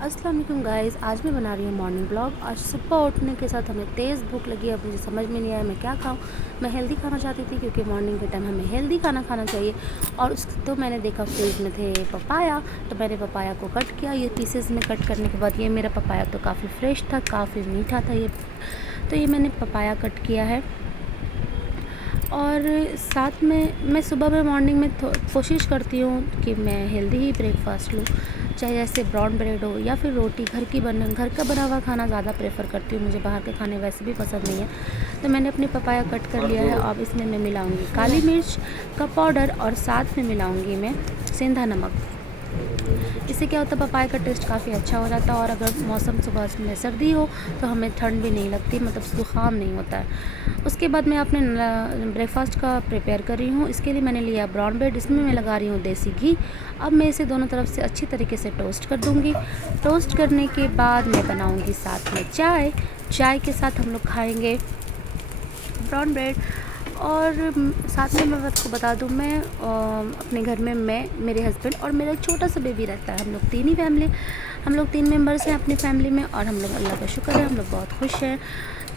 अस्सलाम वालेकुम गाइस। आज मैं बना रही हूँ मॉर्निंग ब्लॉग। आज सुबह उठने के साथ हमें तेज़ भूख लगी। अब मुझे समझ में नहीं आया मैं क्या खाऊँ। मैं हेल्दी खाना चाहती थी क्योंकि मॉर्निंग के टाइम हमें हेल्दी खाना खाना चाहिए। और उस तो मैंने देखा फ्रिज में थे पपाया, तो मैंने पपाया को कट किया। ये पीसेस में कट करने के बाद ये मेरा पपाया तो काफ़ी फ्रेश था, काफ़ी मीठा था ये। तो ये मैंने पपाया कट किया है। और साथ में मैं सुबह में मॉर्निंग में कोशिश करती हूँ कि मैं हेल्दी ही ब्रेकफास्ट लूँ, चाहे जैसे ब्राउन ब्रेड हो या फिर रोटी। घर का बना हुआ खाना ज़्यादा प्रेफर करती हूँ, मुझे बाहर के खाने वैसे भी पसंद नहीं है। तो मैंने अपनी पपाया कट कर लिया है। अब इसमें मैं मिलाऊंगी काली मिर्च का पाउडर और साथ में मिलाऊंगी मैं सेंधा नमक। इससे क्या होता है, पपाया का टेस्ट काफ़ी अच्छा हो जाता है। और अगर मौसम सुबह में सर्दी हो तो हमें ठंड भी नहीं लगती, मतलब ज़ुकाम नहीं होता है। उसके बाद मैं अपने ब्रेकफास्ट का प्रिपेयर कर रही हूँ। इसके लिए मैंने लिया ब्राउन ब्रेड, इसमें मैं लगा रही हूँ देसी घी। अब मैं इसे दोनों तरफ से अच्छी तरीके से टोस्ट कर दूँगी। टोस्ट करने के बाद मैं बनाऊँगी साथ में चाय के साथ हम लोग खाएँगे ब्राउन ब्रेड। और साथ में मैं आपको बता दूं, मैं अपने घर में मेरे हस्बैंड और मेरा एक छोटा सा बेबी रहता है। हम लोग 3 मेंबर्स हैं अपनी फैमिली में। और हम लोग, अल्लाह का शुक्र है, हम लोग बहुत खुश हैं।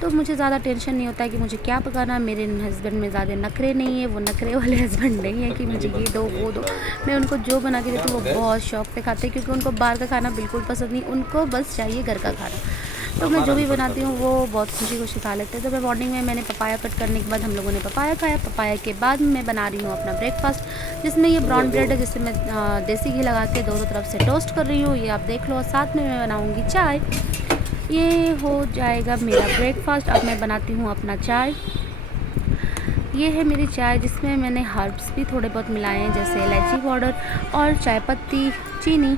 तो मुझे ज़्यादा टेंशन नहीं होता है कि मुझे क्या पकाना। मेरे हस्बैंड में ज़्यादा नखरे नहीं है, वो नखरे वाले हस्बैंड नहीं है कि मुझे ये दो वो दो। मैं उनको जो बना के देती हूँ वो बहुत शौक से खाते हैं, क्योंकि उनको बाहर का खाना बिल्कुल पसंद नहीं, उनको बस चाहिए घर का खाना। तो मैं जो भी बनाती हूँ वो बहुत खुशी खा लेते हैं। तो मैं मॉर्निंग में मैंने पपाया कट करने के बाद हम लोगों ने पपाया खाया। पपाया के बाद मैं बना रही हूँ अपना ब्रेकफास्ट, जिसमें ये ब्राउन ब्रेड है, जिससे मैं देसी घी लगा के दोनों तरफ से टोस्ट कर रही हूँ। ये आप देख लो। साथ में मैं बनाऊँगी चाय। ये हो जाएगा मेरा ब्रेकफास्ट। अब मैं बनाती हूँ अपना चाय। ये है मेरी चाय, जिसमें मैंने हर्ब्स भी थोड़े बहुत मिलाए हैं, जैसे इलायची पाउडर और चाय पत्ती, चीनी।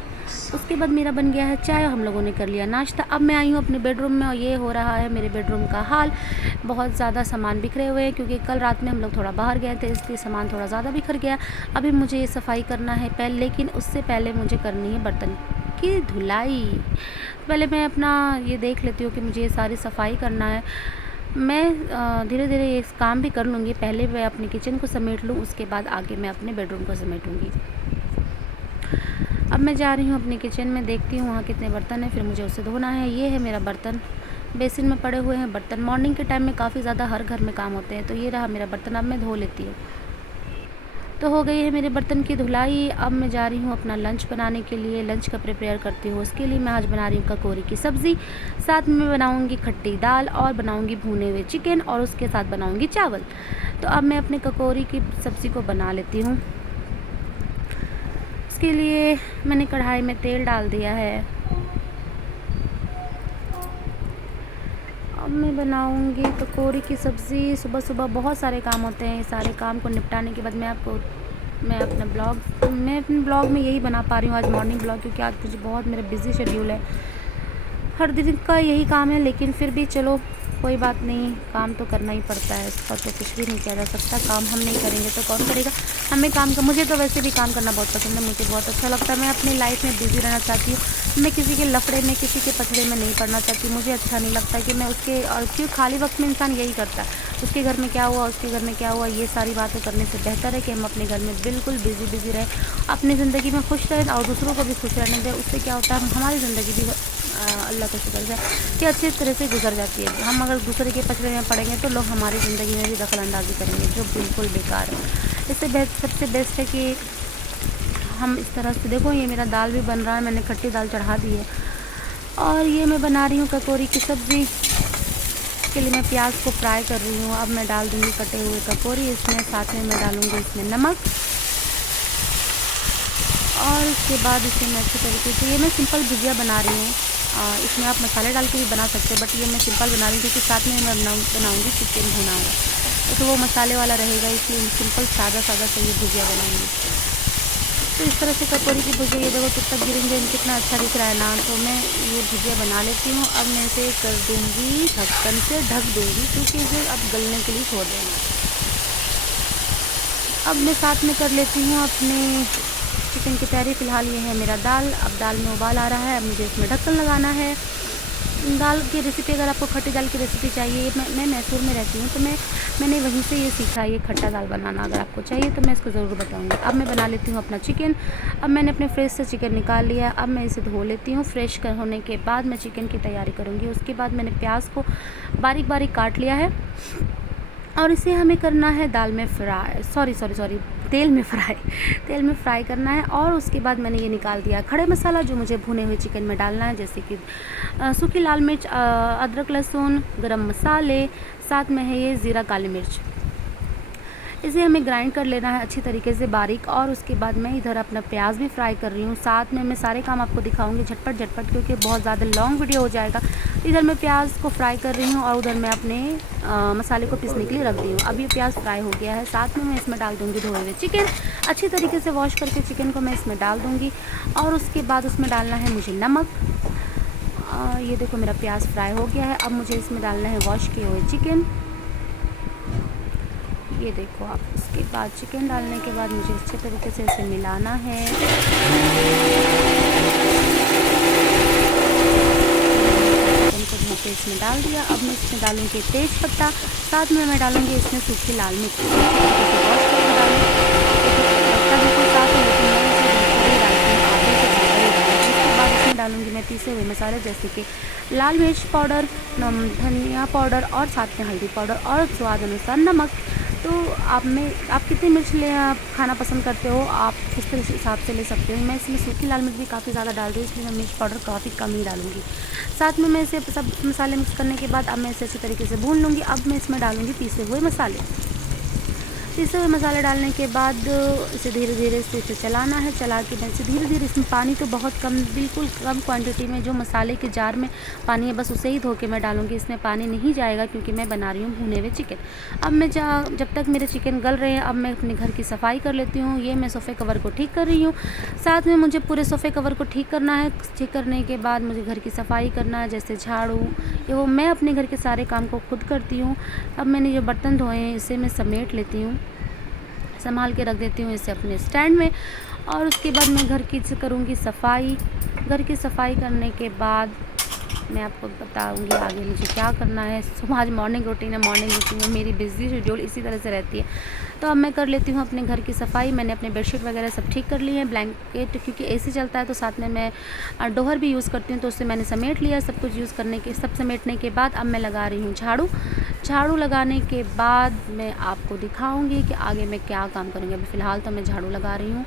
उसके बाद मेरा बन गया है चाय। हम लोगों ने कर लिया नाश्ता। अब मैं आई हूँ अपने बेडरूम में और ये हो रहा है मेरे बेडरूम का हाल। बहुत ज़्यादा सामान बिखरे हुए हैं, क्योंकि कल रात में हम लोग थोड़ा बाहर गए थे, इसलिए सामान थोड़ा ज़्यादा बिखर गया। अभी मुझे ये सफाई करना है पहले, लेकिन उससे पहले मुझे करनी है बर्तन की धुलाई। पहले मैं अपना ये देख लेती हूँ कि मुझे ये सारी सफाई करना है। मैं धीरे धीरे ये काम भी कर लूँगी। पहले मैं अपने किचन को समेट लूँ, उसके बाद आगे मैं अपने बेडरूम को समेटूँगी। अब मैं जा रही हूँ अपने किचन में, देखती हूँ वहाँ कितने बर्तन हैं, फिर मुझे उसे धोना है। ये है मेरा बर्तन, बेसिन में पड़े हुए हैं बर्तन। मॉर्निंग के टाइम में काफ़ी ज़्यादा हर घर में काम होते हैं। तो ये रहा मेरा बर्तन, अब मैं धो लेती हूँ। तो हो गई है मेरे बर्तन की धुलाई। अब मैं जा रही हूँ अपना लंच बनाने के लिए, लंच का प्रिपेयर करती हूँ। उसके लिए मैं आज बना रही हूँ ककौरी की सब्ज़ी, साथ में मैं बनाऊँगी खट्टी दाल और बनाऊँगी भुने हुए चिकन, और उसके साथ बनाऊँगी चावल। तो अब मैं अपने ककौरी की सब्ज़ी को बना लेती हूँ। इसके लिए मैंने कढ़ाई में तेल डाल दिया है। अब मैं बनाऊंगी ककौरी की सब्ज़ी। सुबह सुबह बहुत सारे काम होते हैं, सारे काम को निपटाने के बाद मैं अपने ब्लॉग में यही बना पा रही हूँ आज मॉर्निंग ब्लॉग, क्योंकि आज मुझे बहुत मेरा बिज़ी शेड्यूल है। हर दिन का यही काम है, लेकिन फिर भी चलो कोई बात नहीं, काम तो करना ही पड़ता है, इसका तो कुछ भी नहीं किया जा सकता। काम हम नहीं करेंगे तो कौन करेगा। मुझे तो वैसे भी काम करना बहुत पसंद है, मुझे बहुत अच्छा लगता है। मैं अपनी लाइफ में बिज़ी रहना चाहती हूँ। मैं किसी के लफड़े में, किसी के पछड़े में नहीं पड़ना चाहती। मुझे अच्छा नहीं लगता कि मैं उसके, और क्यों खाली वक्त में इंसान यही करता है, उसके घर में क्या हुआ, उसके घर में क्या हुआ, ये सारी बातें करने से बेहतर है कि हम अपने घर में बिल्कुल बिज़ी रहें, अपनी ज़िंदगी में खुश रहें और दूसरों को भी खुश रहने दें। उससे क्या होता है, हमारी ज़िंदगी भी अल्लाह का शुक्र है कि अच्छी तरह से गुजर जाती है। हम अगर दूसरे के पचड़े में पड़ेंगे तो लोग हमारी ज़िंदगी में भी दखल अंदाज़ी करेंगे, जो बिल्कुल बेकार है। इससे सबसे बेस्ट है कि हम इस तरह से, देखो ये मेरा दाल भी बन रहा है, मैंने खट्टी दाल चढ़ा दी है। और ये मैं बना रही हूँ ककौरी की सब्ज़ी। इसके लिए मैं प्याज को फ्राई कर रही हूँ। अब मैं डाल दूँगी कटे हुए ककौरी इसमें, साथ में मैं डालूँगी इसमें नमक, और उसके बाद इसे मैं अच्छी तरीके से, ये मैं सिंपल भुजिया बना रही हूँ। इसमें आप मसाले डाल के भी बना सकते हैं, बट ये मैं सिंपल बना रही हूँ क्योंकि साथ में मैं बनाऊँगी चिकन भुना हुआ, तो वो मसाले वाला रहेगा, इसलिए सिंपल सादा सा ये भुजिया बनाऊँगी। तो इस तरह से ककौरी की भुजिया, ये देखो कितना ग्रीन कितना अच्छा दिख रहा है ना। तो मैं ये भुजिया बना लेती हूँ। अब मैं इसे कर दूँगी, ढक्कन से ढक दूँगी, क्योंकि इसे अब गलने के लिए छोड़ देना। अब मैं साथ में कर लेती हूँ अपने चिकन की तैयारी। फ़िलहाल ये है मेरा दाल। अब दाल में उबाल आ रहा है, अब मुझे इसमें ढक्कन लगाना है। दाल की रेसिपी, अगर आपको खट्टी दाल की रेसिपी चाहिए, मैं मैसूर में रहती हूँ तो मैंने वहीं से ये सीखा है ये खट्टा दाल बनाना। अगर आपको चाहिए तो मैं इसको ज़रूर बताऊँगी। अब मैं बना लेती हूँ अपना चिकन। अब मैंने अपने फ्रिज से चिकन निकाल लिया। अब मैं इसे धो लेती हूँ। फ्रेश कर होने के बाद मैं चिकन की तैयारी करूँगी। उसके बाद मैंने प्याज को बारीक बारीक काट लिया है और इसे हमें करना है दाल में फ्राई, सॉरी तेल में फ्राई करना है। और उसके बाद मैंने ये निकाल दिया खड़े मसाला जो मुझे भुने हुए चिकन में डालना है, जैसे कि सूखी लाल मिर्च, अदरक लहसुन, गरम मसाले, साथ में है ये ज़ीरा काली मिर्च। इसे हमें ग्राइंड कर लेना है अच्छी तरीके से बारीक। और उसके बाद मैं इधर अपना प्याज भी फ्राई कर रही हूँ। साथ में मैं सारे काम आपको दिखाऊंगी झटपट क्योंकि बहुत ज़्यादा लॉन्ग वीडियो हो जाएगा। इधर मैं प्याज को फ्राई कर रही हूँ और उधर मैं अपने मसाले को पीसने के लिए रख दी हूँ। अब ये प्याज फ्राई हो गया है। साथ में मैं इसमें डाल दूँगी धोए हुए चिकन। अच्छी तरीके से वॉश करके चिकन को मैं इसमें डाल दूँगी। और उसके बाद उसमें डालना है मुझे नमक। ये देखो मेरा प्याज फ्राई हो गया है। अब मुझे इसमें डालना है वॉश किए हुए चिकन। ये देखो आप, उसके बाद चिकन डालने के बाद मुझे अच्छे तरीके से इसे मिलाना है। चिकन को धो के इसमें डाल दिया। अब मैं इसमें डालूंगी तेज पत्ता, साथ में मैं डालूंगी इसमें सूखी लाल मिर्च। डालूंगी मैं पिसे हुए मसाले जैसे कि लाल मिर्च पाउडर, धनिया पाउडर और साथ में हल्दी पाउडर और स्वाद अनुसार नमक। तो आप कितनी मिर्च खाना पसंद करते हो, आप किस तरह से हिसाब से ले सकते हो। मैं इसमें सूखी लाल मिर्च भी काफ़ी ज़्यादा डाल रही हूँ, इसलिए मैं मिर्च पाउडर काफ़ी कम ही डालूंगी। साथ में मैं इसे सब मसाले मिक्स करने के बाद अब मैं इसे अच्छी तरीके से भून लूँगी। अब मैं इसमें डालूँगी पिसे हुए मसाले डालने के बाद इसे धीरे धीरे से इसे चलाना है। चला के मैं इसे धीरे धीरे, इसमें पानी तो बहुत कम, बिल्कुल कम क्वांटिटी में, जो मसाले के जार में पानी है बस उसे ही धो के मैं डालूँगी। इसमें पानी नहीं जाएगा क्योंकि मैं बना रही हूँ भुने हुए चिकन। अब मैं जब तक मेरे चिकन गल रहे हैं, अब मैं अपने घर की सफाई कर लेती हूँ। ये मैं सोफ़े कवर को ठीक कर रही हूँ। साथ में मुझे पूरे सोफ़े कवर को ठीक करना है। ठीक करने के बाद मुझे घर की सफाई करना है, जैसे झाड़ू, ये वो मैं अपने घर के सारे काम को खुद करती हूँ। अब मैंने जो बर्तन धोए हैं इसे मैं समेट लेती हूँ, संभाल के रख देती हूँ इसे अपने स्टैंड में। और उसके बाद मैं घर की करूँगी सफाई। घर की सफाई करने के बाद मैं आपको बताऊँगी आगे मुझे क्या करना है। सुबह आज मॉर्निंग रूटीन में मेरी बिज़ी शेड्यूल इसी तरह से रहती है। तो अब मैं कर लेती हूँ अपने घर की सफाई। मैंने अपने बेडशीट वगैरह सब ठीक कर लिए हैं। ब्लैंकेट क्योंकि एसी चलता है तो साथ में मैं डोहर भी यूज़ करती हूँ, तो उससे मैंने समेट लिया। सब कुछ यूज़ करने के सब समेटने के बाद अब मैं लगा रही हूँ झाड़ू लगाने के बाद मैं आपको दिखाऊंगी कि आगे मैं क्या काम करूँगी। अभी फ़िलहाल तो मैं झाड़ू लगा रही हूँ,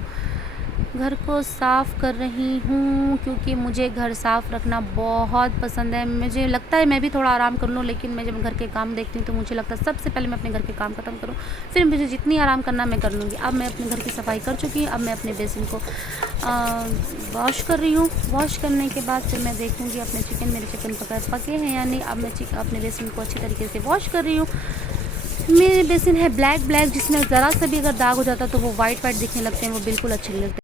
घर को साफ़ कर रही हूँ क्योंकि मुझे घर साफ़ रखना बहुत पसंद है। मुझे लगता है मैं भी थोड़ा आराम कर लूँ, लेकिन मैं जब घर के काम देखती हूँ तो मुझे लगता है सबसे पहले मैं अपने घर के काम ख़त्म करूँ, फिर मुझे जितनी आराम करना मैं कर लूँगी। अब मैं अपने घर की सफाई कर चुकी हूँ। अब मैं अपने बेसिन को वॉश कर रही हूँ। वॉश करने के बाद फिर मैं देखूँगी अपने मेरे चिकन पके हैं या नहीं। अब मैं अपने बेसिन को अच्छी तरीके से वॉश कर रही हूँ। मेरे बेसिन है ब्लैक, जिसमें ज़रा सा भी अगर दाग हो जाता तो वो वाइट दिखने लगते हैं, वो बिल्कुल अच्छे नहीं लगते।